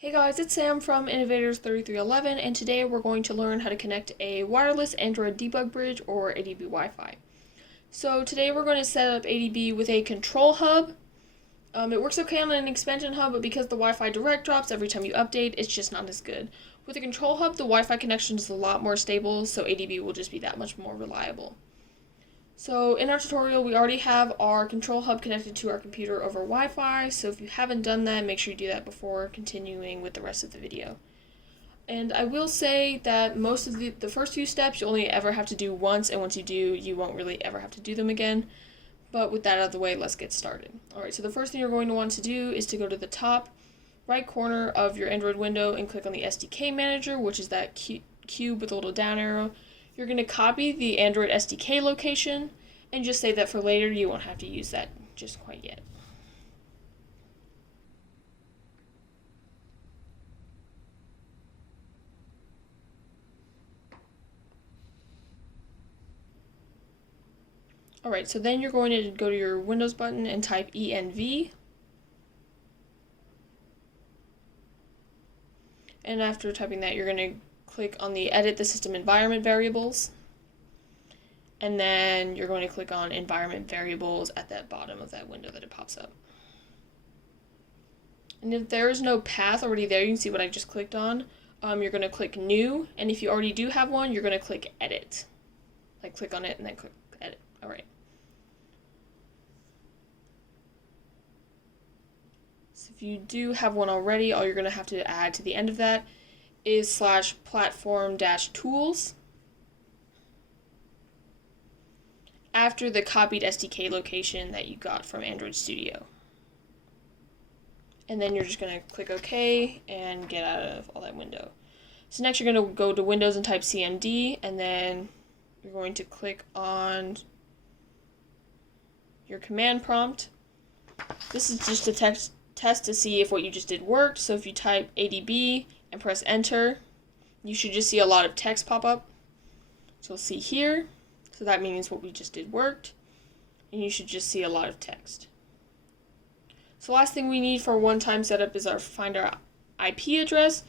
Hey guys, it's Sam from Inno3311, and today we're going to learn how to connect a wireless Android debug bridge or ADB Wi-Fi. So today we're going to set up ADB with a control hub. It works okay on an expansion hub, but because the Wi-Fi direct drops every time you update, it's just not as good. With a control hub, the Wi-Fi connection is a lot more stable, so ADB will just be that much more reliable. So in our tutorial, we already have our control hub connected to our computer over Wi-Fi, so if you haven't done that, make sure you do that before continuing with the rest of the video. And I will say that most of the first few steps you only ever have to do once, and once you do, you won't really ever have to do them again. But with that out of the way, let's get started. Alright, so the first thing you're going to want to do is to go to the top right corner of your Android window and click on the Sdk Manager, which is that cube with a little down arrow. You're going to copy the Android SDK location and just say that for later you won't have to use that just quite yet. Alright, so then you're going to go to your Windows button and type env. And after typing that, you're going to click on the Edit the System Environment Variables. And then you're going to click on Environment Variables at that bottom of that window that it pops up. And if there is no path already there, you can see what I just clicked on. You're going to click New, and if you already do have one, you're going to click Edit. Like click on it and then click Edit. Alright. So if you do have one already, all you're going to have to add to the end of that is /platform-tools after the copied SDK location that you got from Android Studio. And then you're just going to click OK and get out of all that window. So next you're going to go to Windows and type CMD, and then you're going to click on your command prompt. This is just a test to see if what you just did worked. So if you type ADB and press enter, you should just see a lot of text pop up. So we'll see here. So that means what we just did worked, and you should just see a lot of text. So last thing we need for a one-time setup is find our IP address.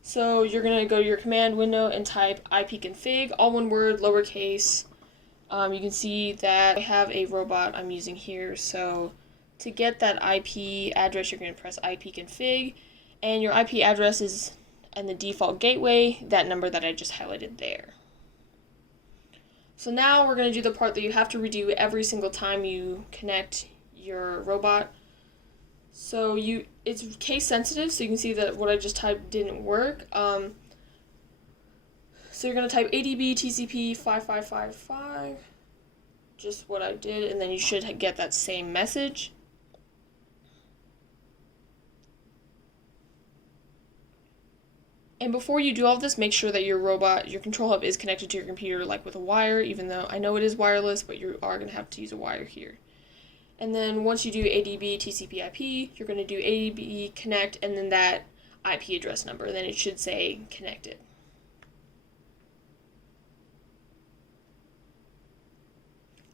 So you're going to go to your command window and type ipconfig, all one word, lowercase. You can see that I have a robot I'm using here, so to get that IP address, you're going to press ipconfig, and your IP address is in the default gateway, that number that I just highlighted there. So now we're going to do the part that you have to redo every single time you connect your robot. So it's case sensitive, so you can see that what I just typed didn't work. So you're going to type ADB TCP 5555, just what I did, and then you should get that same message. And before you do all of this, make sure that your control hub is connected to your computer, like with a wire, even though I know it is wireless, but you are going to have to use a wire here. And then once you do ADB TCP IP, you're going to do ADB connect, and then that IP address number, and then it should say connected.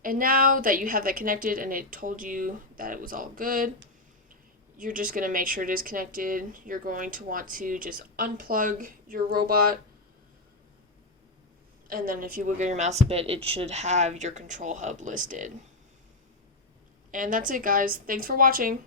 And now that you have that connected and it told you that it was all good, you're just going to make sure it is connected. You're going to want to just unplug your robot, and then if you wiggle your mouse a bit, it should have your control hub listed. And that's it, guys. Thanks for watching.